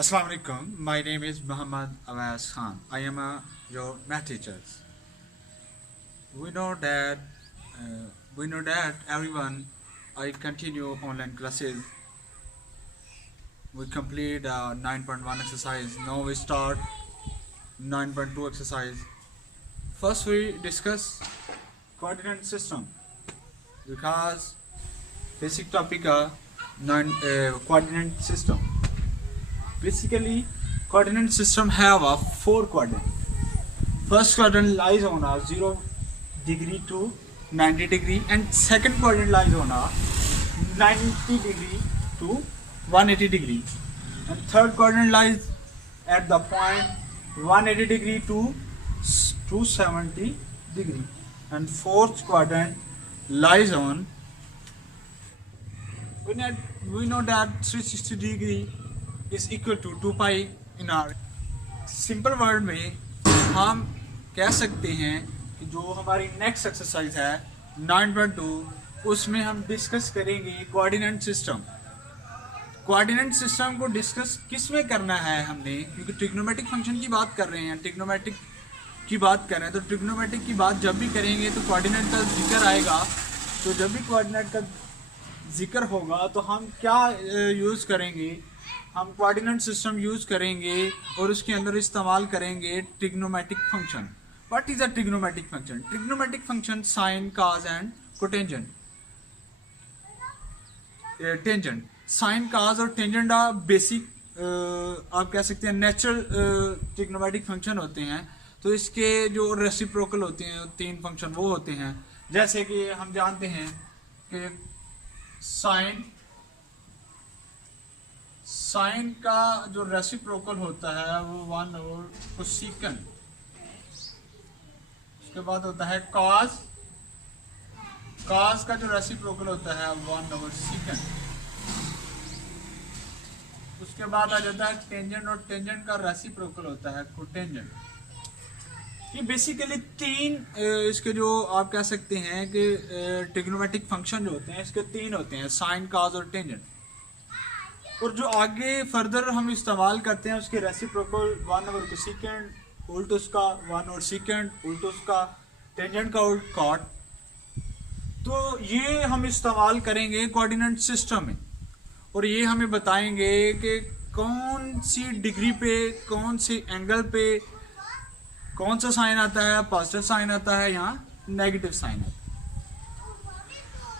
Assalamu alaikum. My name is Muhammad Awais Khan. I am your math teacher. We know that everyone. I continue online classes. We complete 9.1 exercise. Now we start 9.2 exercise. First we discuss coordinate system because basic topic coordinate system. Basically, coordinate system have a 4 quadrant. First quadrant lies on a 0 degree to 90 degree, and second quadrant lies on a 90 degree to 180 degree, and third quadrant lies at the point 180 degree to 270 degree, and fourth quadrant lies on we know that 360 degree is equal to 2 pi in our simple word में हम कह सकते हैं कि जो हमारी next exercise है 9.2 उसमें हम डिस्कस करेंगे कोऑर्डिनेट सिस्टम। कोऑर्डिनेट सिस्टम को डिस्कस किस में करना है हमने, क्योंकि ट्रिग्नोमेट्रिक फंक्शन की बात कर रहे हैं, ट्रिग्नोमेट्रिक की बात कर रहे हैं, तो ट्रिग्नोमेट्रिक की बात जब भी करेंगे तो कोऑर्डिनेट का जिक्र आएगा। तो जब भी कोऑर्डिनेट का जिक्र होगा तो हम क्या यूज़ करेंगे, हम कोऑर्डिनेट सिस्टम यूज़ करेंगे और उसके अंदर इस्तेमाल करेंगे trigonometric function. What is a trigonometric function? Trigonometric function sine, cos and cotangent. Tangent, sine, cos और टेंजेंट बेसिक आप कह सकते हैं नेचुरल ट्रिग्नोमेट्रिक फंक्शन होते हैं। तो इसके जो रेसिप्रोकल होते हैं 3 फंक्शन वो होते हैं, जैसे कि हम जानते हैं कि साइन का जो रेसिप्रोकल होता है वो 1 ओवर कोसेकेंड। उसके बाद होता है कॉस का जो रेसिप्रोकल होता है 1 ओवर सेकेंड। उसके बाद आ जाता है टेंजेंट, और टेंजेंट का रेसिप्रोकल होता है कोटेंजेंट। ये बेसिकली 3 इसके जो आप कह सकते हैं कि ट्रिग्नोमेट्रिक फंक्शन जो होते हैं इसके 3 होते हैं, साइन, काज और टेंजेंट। और जो आगे फर्दर हम इस्तेमाल करते हैं उसके रेसिप्रोकल 1 ओवर कोसेकेंड, उल्ट उसका 1 ओवर सेकेंड, उल्ट उसका टेंजेंट का उल्ट कॉट। तो ये हम इस्तेमाल करेंगे कोऑर्डिनेट सिस्टम में, और ये हमें बताएंगे कि कौन सी डिग्री पे, कौन सी एंगल पे कौन सा साइन आता है, पॉजिटिव साइन आता है या नेगेटिव साइन है।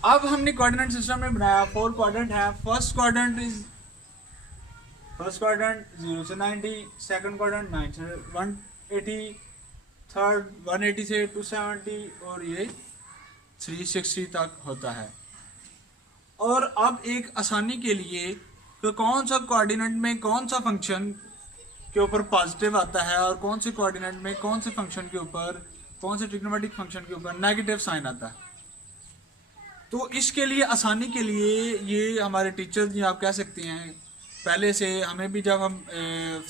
अब हमने कोऑर्डिनेट सिस्टम में बनाया 4 क्वाड्रेंट है। फर्स्ट क्वाड्रेंट 0 से 90, सेकंड क्वाड्रेंट 9 से 180, थर्ड 180 से 270 और ये 360 तक होता है। और अब एक आसानी के लिए तो कौन सा कोऑर्डिनेट में कौन सा फंक्शन के ऊपर पॉजिटिव आता है और कौन से कोऑर्डिनेट में कौन से फंक्शन के ऊपर, कौन से ट्रिग्नोमेट्रिक फंक्शन के ऊपर नेगेटिव साइन आता है। तो इसके लिए आसानी के लिए ये हमारे टीचर्स जी आप कह सकते हैं, पहले से हमें भी जब हम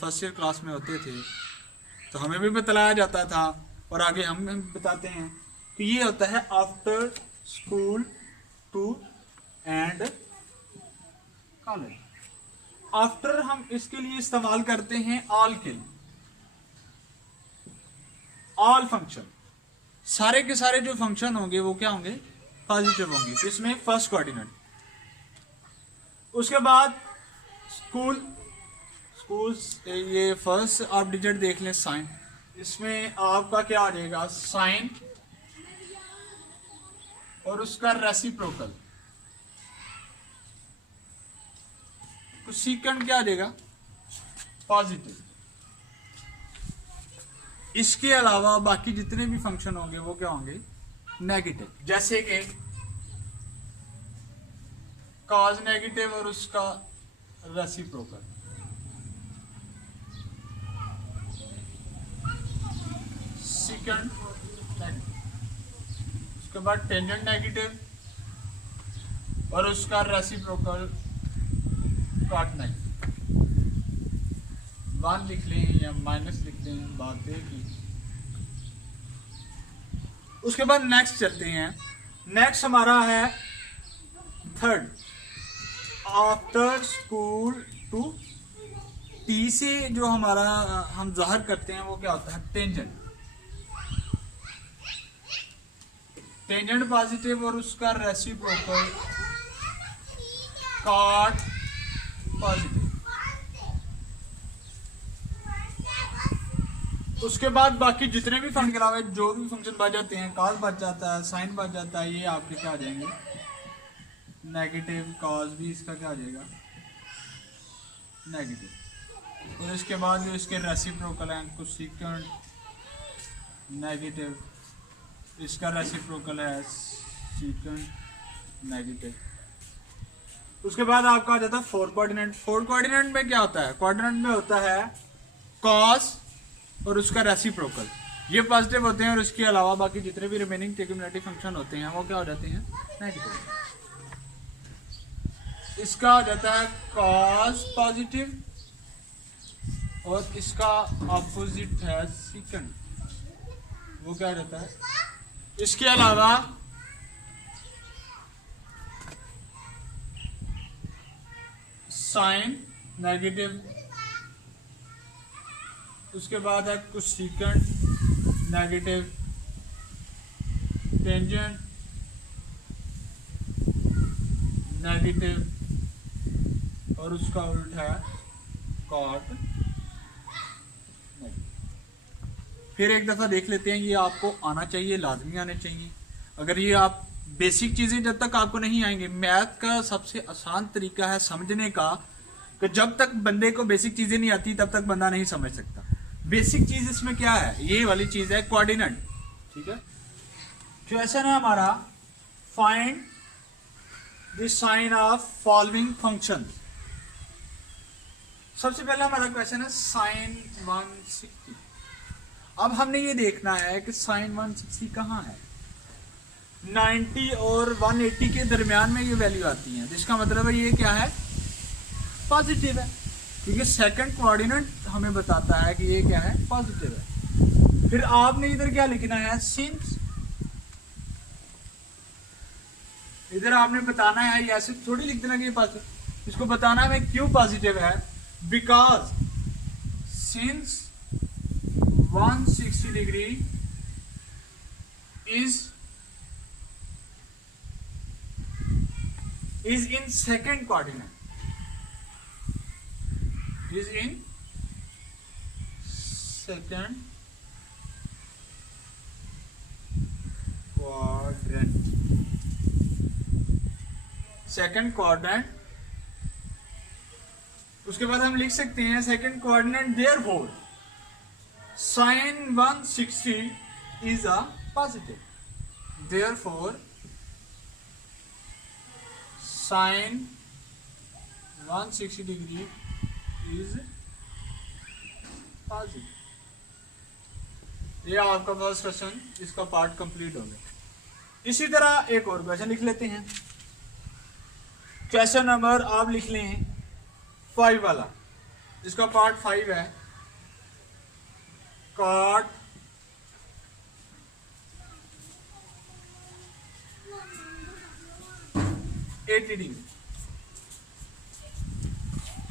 फर्स्ट ईयर क्लास में होते थे तो हमें भी बताया जाता था और आगे हम बताते हैं कि ये होता है after school to and college. After हम इसके लिए इस्तेमाल करते हैं ऑल के लिए, ऑल फंक्शन, सारे के सारे जो फंक्शन होंगे वो क्या होंगे, पॉजिटिव होंगे। इसमें फर्स्ट कोऑर्डिनेट। उसके बाद स्कूल ये फर्स्ट आप डिजिट देख लें साइन, इसमें आपका क्या आ जाएगा साइन और उसका रेसिप्रोकल। सेकंड क्या आ जाएगा पॉजिटिव। इसके अलावा बाकी जितने भी फंक्शन होंगे वो क्या होंगे नेगेटिव, जैसे कि कॉज नेगेटिव और उसका रेसिप्रोकल। सेकंड नेगेटिव, उसके बाद टेंजेंट नेगेटिव और उसका रेसिप्रोकल कॉट नेगेटिव। 1 लिख लें या माइनस लिख लें, बात है कि उसके बाद नेक्स्ट चलते हैं। नेक्स्ट हमारा है third, after school to T से जो हमारा हम जाहिर करते हैं वो क्या होता है, टेंजेंट। टेंजेंट पॉजिटिव और उसका रेसिप्रोकल कॉट पॉजिटिव। उसके बाद बाकी जितने भी फंक्शन के अलावा जो भी फंक्शन बच जाते हैं, कॉस बच जाता है, साइन बच जाता है, ये आपके क्या आ जाएंगे, नेगेटिव। कॉस भी इसका क्या आ जाएगा, नेगेटिव। और इसके बाद जो इसके रेसिप्रोकल हैं, कुछ सीकेंड नेगेटिव, इसका रेसिप्रोकल है सीकेंड नेगेटिव। उसके बाद आपका आ जाता है फोर्थ कोऑर्डिनेट। फोर्थ कोऑर्डिनेट में क्या होता है, कोऑर्डिनेट में होता है कॉस और उसका रेसिप्रोकल, ये पॉजिटिव होते हैं और इसके अलावा बाकी जितने भी रिमेनिंग ट्रिग्नोमेट्रिक फंक्शन होते हैं वो क्या हो जाते हैं, नेगेटिव। इसका हो जाता है कॉस पॉजिटिव और इसका ऑपोजिट है सेकंड, वो क्या हो जाता है। इसके अलावा साइन नेगेटिव, उसके बाद है कुछ सेकंड नेगेटिव, टेंजेंट नेगेटिव और उसका उल्ट है कॉट नेगेटिव। फिर एक दफा देख लेते हैं, ये आपको आना चाहिए, लाजमी आने चाहिए। अगर ये आप बेसिक चीजें जब तक आपको नहीं आएंगे, मैथ का सबसे आसान तरीका है समझने का कि जब तक बंदे को बेसिक चीजें नहीं आती तब तक बंदा नहीं समझ सकता। बेसिक चीज इसमें क्या है, ये वाली चीज है कोऑर्डिनेट, ठीक है। क्वेश्चन है हमारा, find the sine of following function. सबसे पहला हमारा क्वेश्चन है साइन 160। अब हमने ये देखना है कि साइन 160 कहाँ है। 90 और 180 के दरमियान में ये वैल्यू आती है, जिसका मतलब है ये क्या है, पॉजिटिव है, क्योंकि सेकंड कोऑर्डिनेट हमें बताता है कि ये क्या है, पॉजिटिव है। फिर आपने इधर क्या लिखना है, सिंस। इधर आपने बताना है, ये ऐसे थोड़ी लिख देना कि ये पॉजिटिव, इसको बताना है क्यों पॉजिटिव है, because since 160 degree is in second coordinate, is in second quadrant, second quadrant। उसके बाद हम लिख सकते हैं second coordinate, therefore sin 160 is a positive, therefore sin 160 degree is positive। ये आपका फर्स्ट क्वेश्चन, इसका पार्ट कंप्लीट हो गया। इसी तरह एक और क्वेश्चन लिख लेते हैं। क्वेश्चन नंबर आप लिख लें 5 वाला, जिसका पार्ट 5 है, cot डिग्री।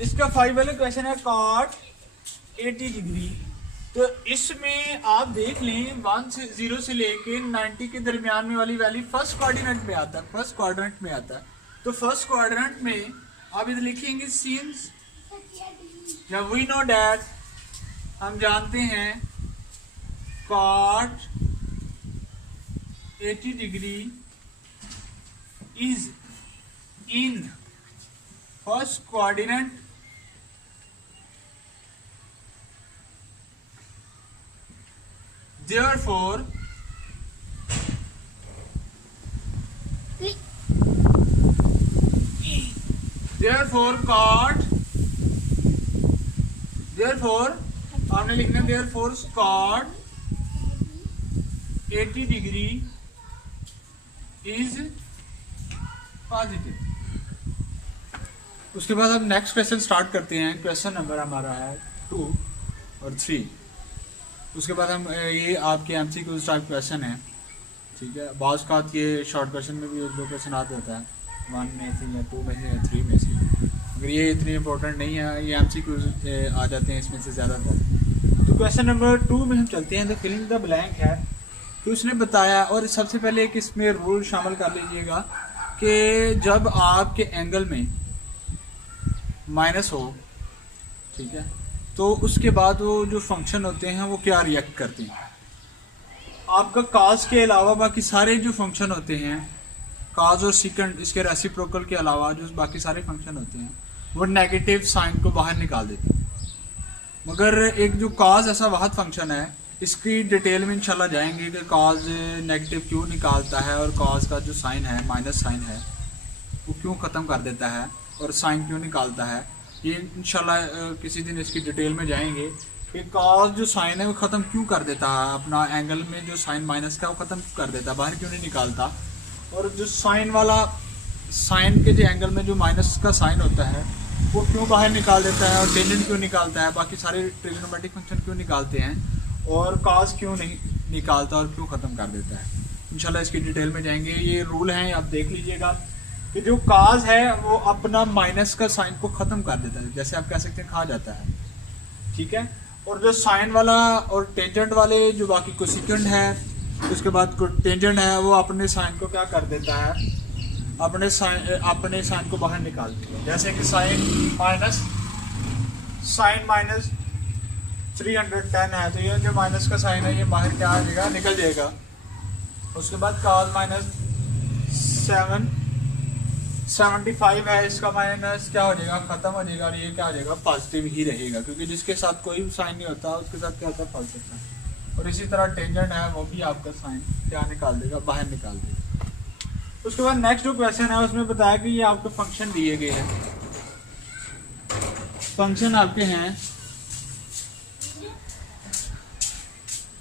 इसका 5 वाला क्वेश्चन है cot 80 डिग्री। तो इसमें आप देख लें 0 से लेके 90 के दरमियान में वाली वैल्यू फर्स्ट कोऑर्डिनेट में आता है, फर्स्ट क्वाड्रेंट में आता है। तो फर्स्ट क्वाड्रेंट में आप इधर लिखेंगे सिंस, या वी नो डैट, हम जानते हैं cot 80 degree is in first coordinate, therefore cot, therefore आपने लिखना therefore cot 80 degree is positive. उसके बाद हम नेक्स्ट क्वेश्चन स्टार्ट करते हैं। क्वेश्चन नंबर हमारा है 2 और 3। उसके बाद हम ये आपके एमसीक्यू टाइप क्वेश्चन है, ठीक है। बाज़ का ये शॉर्ट क्वेश्चन में भी 1-2 क्वेश्चन आते होता है। 1 में से या 2 में से या 3 में से। अगर ये इतनी इंपॉर्टेंट नहीं है, ये MCQ आ जाते हैं इसमें से ज़्यादातर। तो क्वेश्चन नंबर 2 में हम चलते हैं। द फिलिंग द ब्लैंक है, तो उसने बताया, और सबसे पहले एक इसमें रूल शामिल कर लीजिएगा कि जब आपके एंगल में माइनस हो, ठीक है, तो उसके बाद वो जो फंक्शन होते हैं वो क्या रिएक्ट करते हैं। आपका काज के अलावा बाकी सारे जो फंक्शन होते हैं, काज और सीकेंड, इसके रेसिप्रोकल के अलावा जो बाकी सारे फंक्शन होते हैं वो नेगेटिव साइन को बाहर निकाल देते हैं। मगर एक जो काज ऐसा वाहद फंक्शन है, इसकी डिटेल में इंशाल्लाह जाएंगे कि काज नेगेटिव क्यों निकालता है और काज का जो साइन है, माइनस साइन है, वो क्यों ख़त्म कर देता है और साइन क्यों निकालता है। ये इंशाल्लाह किसी दिन इसकी डिटेल में जाएंगे कि काज जो साइन है वो ख़त्म क्यों कर देता है, अपना एंगल में जो साइन माइनस का वो ख़त्म कर देता है, बाहर क्यों नहीं निकालता। और जो साइन वाला, साइन के जो एंगल में जो माइनस का साइन होता है वो क्यों बाहर निकाल देता है, और टेंजेंट क्यों निकालता है, बाकी सारे ट्रिग्नोमेट्रिक फंक्शन क्यों निकालते हैं, और काज क्यों नहीं निकालता और क्यों ख़त्म कर देता है। इंशाल्लाह इसकी डिटेल में जाएंगे। ये रूल हैं, आप देख लीजिएगा कि जो काज है वो अपना माइनस का साइन को ख़त्म कर देता है, जैसे आप कह सकते हैं खा जाता है, ठीक है। और जो साइन वाला और टेंजेंट वाले जो बाकी कोसेकेंड है, उसके बाद टेंजेंट है, वो अपने साइन को क्या कर देता है, अपने साइन को बाहर निकाल देता है। जैसे कि साइन माइनस 310 है, तो ये जो माइनस का साइन है ये बाहर क्या आ जाएगा, निकल जाएगा। उसके बाद काज माइनस 775 है, इसका माइनस क्या हो जाएगा, खत्म हो जाएगा, और ये क्या हो जाएगा, पॉजिटिव ही रहेगा, क्योंकि जिसके साथ कोई साइन नहीं होता उसके साथ क्या होता है, पॉजिटिव साइन। और इसी तरह टेंजेंट है, वो भी आपका साइन क्या निकाल देगा, बाहर निकाल देगा। उसके बाद नेक्स्ट जो क्वेश्चन है उसमें बताया कि ये आपके फंक्शन दिए गए हैं, फंक्शन आपके हैं,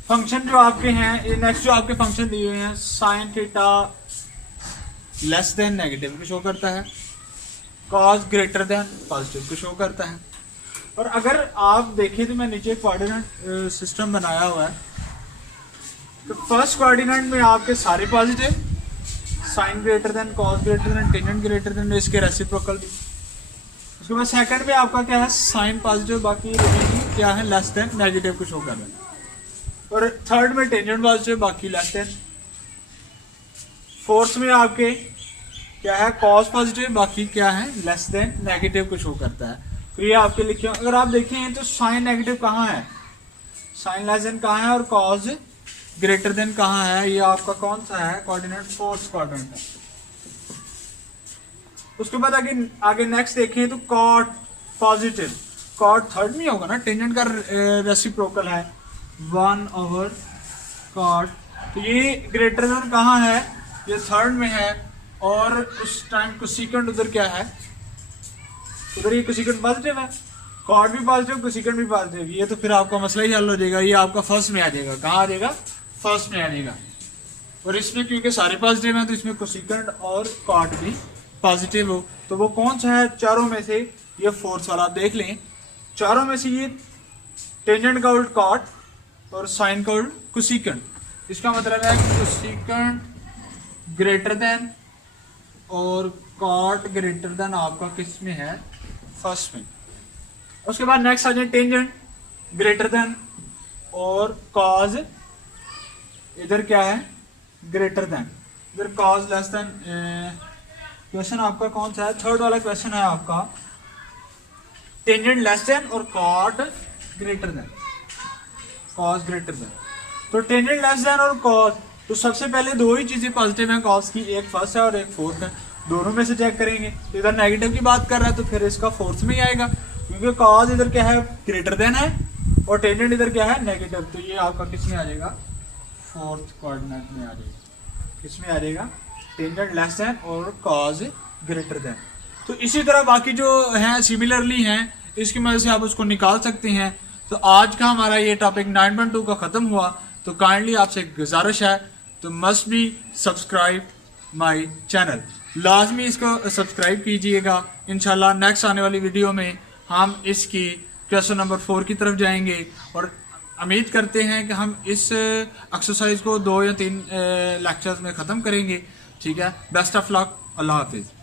फंक्शन जो आपके हैं, नेक्स्ट जो आपके फंक्शन दिए हुए हैं, sine theta less than negative को शो करता है, कॉस ग्रेटर देन पॉजिटिव को शो करता है। और अगर आप देखें तो मैं नीचे कोऑर्डिनेट सिस्टम बनाया हुआ है, तो फर्स्ट कोऑर्डिनेट में आपके सारे positive, sine greater than, cos greater than, tangent greater than, इसके रेसिप्रोकल भी। उसके बाद सेकंड में आपका क्या है, साइन पॉजिटिव, बाकी क्या है, लेस देन नेगेटिव को शो कर रहा है। और थर्ड में टेंजेंट पॉजिटिव, बाकी लेस देन। फोर्थ में आपके क्या है, कॉस पॉजिटिव, बाकी क्या है, लेस देन नेगेटिव को शो करता है। तो ये आपके लिखे। अगर आप देखें तो साइन नेगेटिव कहाँ है, साइन लेस देन कहाँ है, और कॉस ग्रेटर देन कहाँ है, ये आपका कौन सा है, कोऑर्डिनेट फोर्थ क्वाड्रेंट है। उसके बाद आगे नेक्स्ट देखें तो कॉट पॉजिटिव, कॉट थर्ड में होगा ना, टेंजेंट का रेसिप्रोकल है 1/cot, तो ये ग्रेटर देन कहाँ है, ये थर्ड में है। और उस टाइम कोसेकेंड उधर क्या है, उधर ये कोसेकेंड पॉजिटिव है, कॉट भी पॉजिटिव, कोसेकेंड भी पॉजिटिव, ये तो फिर आपका मसला ही हल हो जाएगा। ये आपका फर्स्ट में आ जाएगा, कहाँ आ जाएगा, फर्स्ट में आ जाएगा। और इसमें क्योंकि सारे पॉजिटिव हैं तो इसमें कोसेकेंड और कॉट भी पॉजिटिव हो, तो वो कौन सा है चारों में से, ये फोर्थ वाला। आप देख लें चारों में से ये टेंजेंट का उल्ट कॉट और साइन का उल्ट कोसेकेंड, इसका मतलब है कि कोसेकेंड ग्रेटर देन और कॉट ग्रेटर देन आपका किस में है, फर्स्ट में। उसके बाद नेक्स्ट आ जाए टेंजेंट ग्रेटर देन और कॉज, इधर क्या है, ग्रेटर देन, इधर कॉज लेस देन। क्वेश्चन आपका कौन सा है, थर्ड वाला क्वेश्चन है आपका, टेंजेंट लेस देन और cot greater than, cos greater than. तो टेंजेंट लेस देन और कॉस, तो सबसे पहले दो ही चीजें पॉजिटिव हैं कॉस की, एक फर्स्ट है और एक फोर्थ है, दोनों में से चेक करेंगे। तो इधर नेगेटिव की बात कर रहा है तो फिर इसका फोर्थ में ही आएगा, क्योंकि कॉस इधर क्या है, ग्रेटर देन है, और टेंजेंट इधर क्या है, नेगेटिव, तो ये आपका किस में आ जाएगा, फोर्थ कोऑर्डिनेट में आ जाएगा। किस में आ जाएगा, टेंजेंट लेस देन और कॉस ग्रेटर देन। तो इसी तरह बाकी जो हैं सिमिलरली हैं, इसकी मदद से आप उसको निकाल सकते हैं। तो आज का हमारा ये टॉपिक 9.2 का खत्म हुआ। तो काइंडली आपसे गुजारिश है, तो must be subscribe my channel, लाजमी इसको सब्सक्राइब कीजिएगा। इंशाल्लाह नेक्स्ट आने वाली वीडियो में हम इसकी क्वेश्चन नंबर 4 की तरफ जाएंगे, और उम्मीद करते हैं कि हम इस एक्सरसाइज को 2 या 3 लेक्चर्स में ख़त्म करेंगे। ठीक है, बेस्ट ऑफ लक, अल्लाह हाफिज़।